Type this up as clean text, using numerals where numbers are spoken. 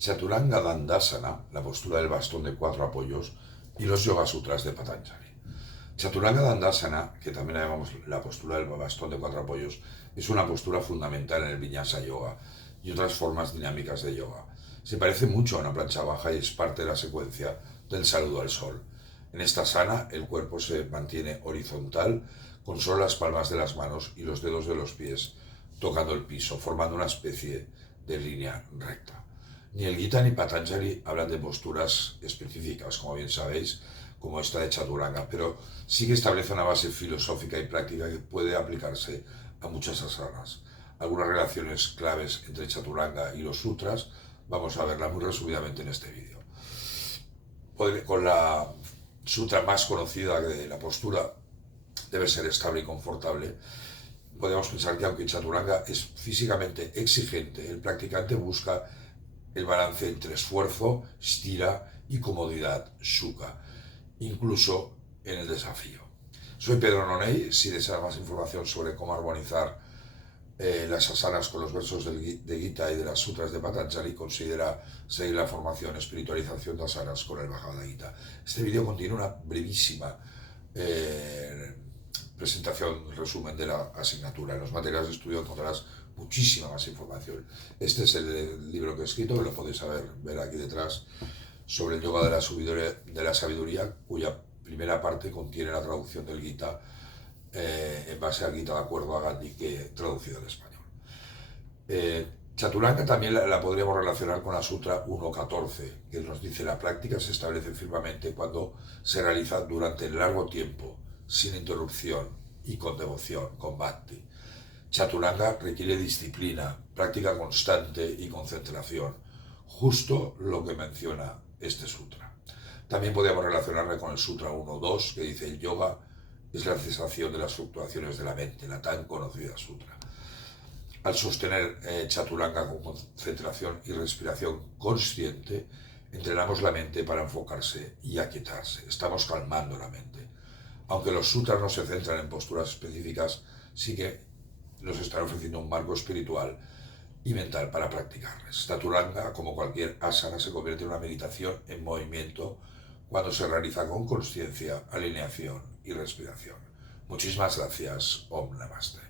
Chaturanga Dandasana, la postura del bastón de 4 apoyos, y los Yoga Sutras de Patanjali. Chaturanga Dandasana, que también la llamamos la postura del bastón de 4 apoyos, es una postura fundamental en el Vinyasa Yoga y otras formas dinámicas de yoga. Se parece mucho a una plancha baja y es parte de la secuencia del saludo al sol. En esta asana, el cuerpo se mantiene horizontal con solo las palmas de las manos y los dedos de los pies tocando el piso, formando una especie de línea recta. Ni el Gita ni Patanjali hablan de posturas específicas, como bien sabéis, como esta de Chaturanga, pero sí que establece una base filosófica y práctica que puede aplicarse a muchas asanas. Algunas relaciones claves entre Chaturanga y los sutras vamos a verlas muy resumidamente en este vídeo. Con la sutra más conocida de la postura debe ser estable y confortable, podemos pensar que aunque Chaturanga es físicamente exigente, el practicante busca el balance entre esfuerzo, stira y comodidad, sukha, incluso en el desafío. Soy Pedro Nonell. Si deseas más información sobre cómo armonizar las asanas con los versos de Gita y de las sutras de Patanjali, considera seguir la formación Espiritualización de Asanas con el Bhagavad Gita. Este vídeo contiene una brevísima presentación, resumen de la asignatura. En los materiales de estudio encontrarás muchísima más información. Este es el libro que he escrito, que lo podéis ver aquí detrás, sobre el yoga de la sabiduría, cuya primera parte contiene la traducción del Gita en base al Gita de acuerdo a Gandhi, que he traducido al español. Chaturanga también la podríamos relacionar con la Sutra 1.14, que nos dice: la práctica se establece firmemente cuando se realiza durante largo tiempo, sin interrupción y con devoción, con bhakti. Chaturanga requiere disciplina, práctica constante y concentración, justo lo que menciona este sutra. También podemos relacionarle con el Sutra 1.2, que dice: el yoga es la cesación de las fluctuaciones de la mente, la tan conocida sutra. Al sostener Chaturanga con concentración y respiración consciente, entrenamos la mente para enfocarse y aquietarse. Estamos calmando la mente. Aunque los sutras no se centran en posturas específicas, sí que nos están ofreciendo un marco espiritual y mental para practicarles. Chaturanga, como cualquier asana, se convierte en una meditación en movimiento cuando se realiza con consciencia, alineación y respiración. Muchísimas gracias. Om Namaste.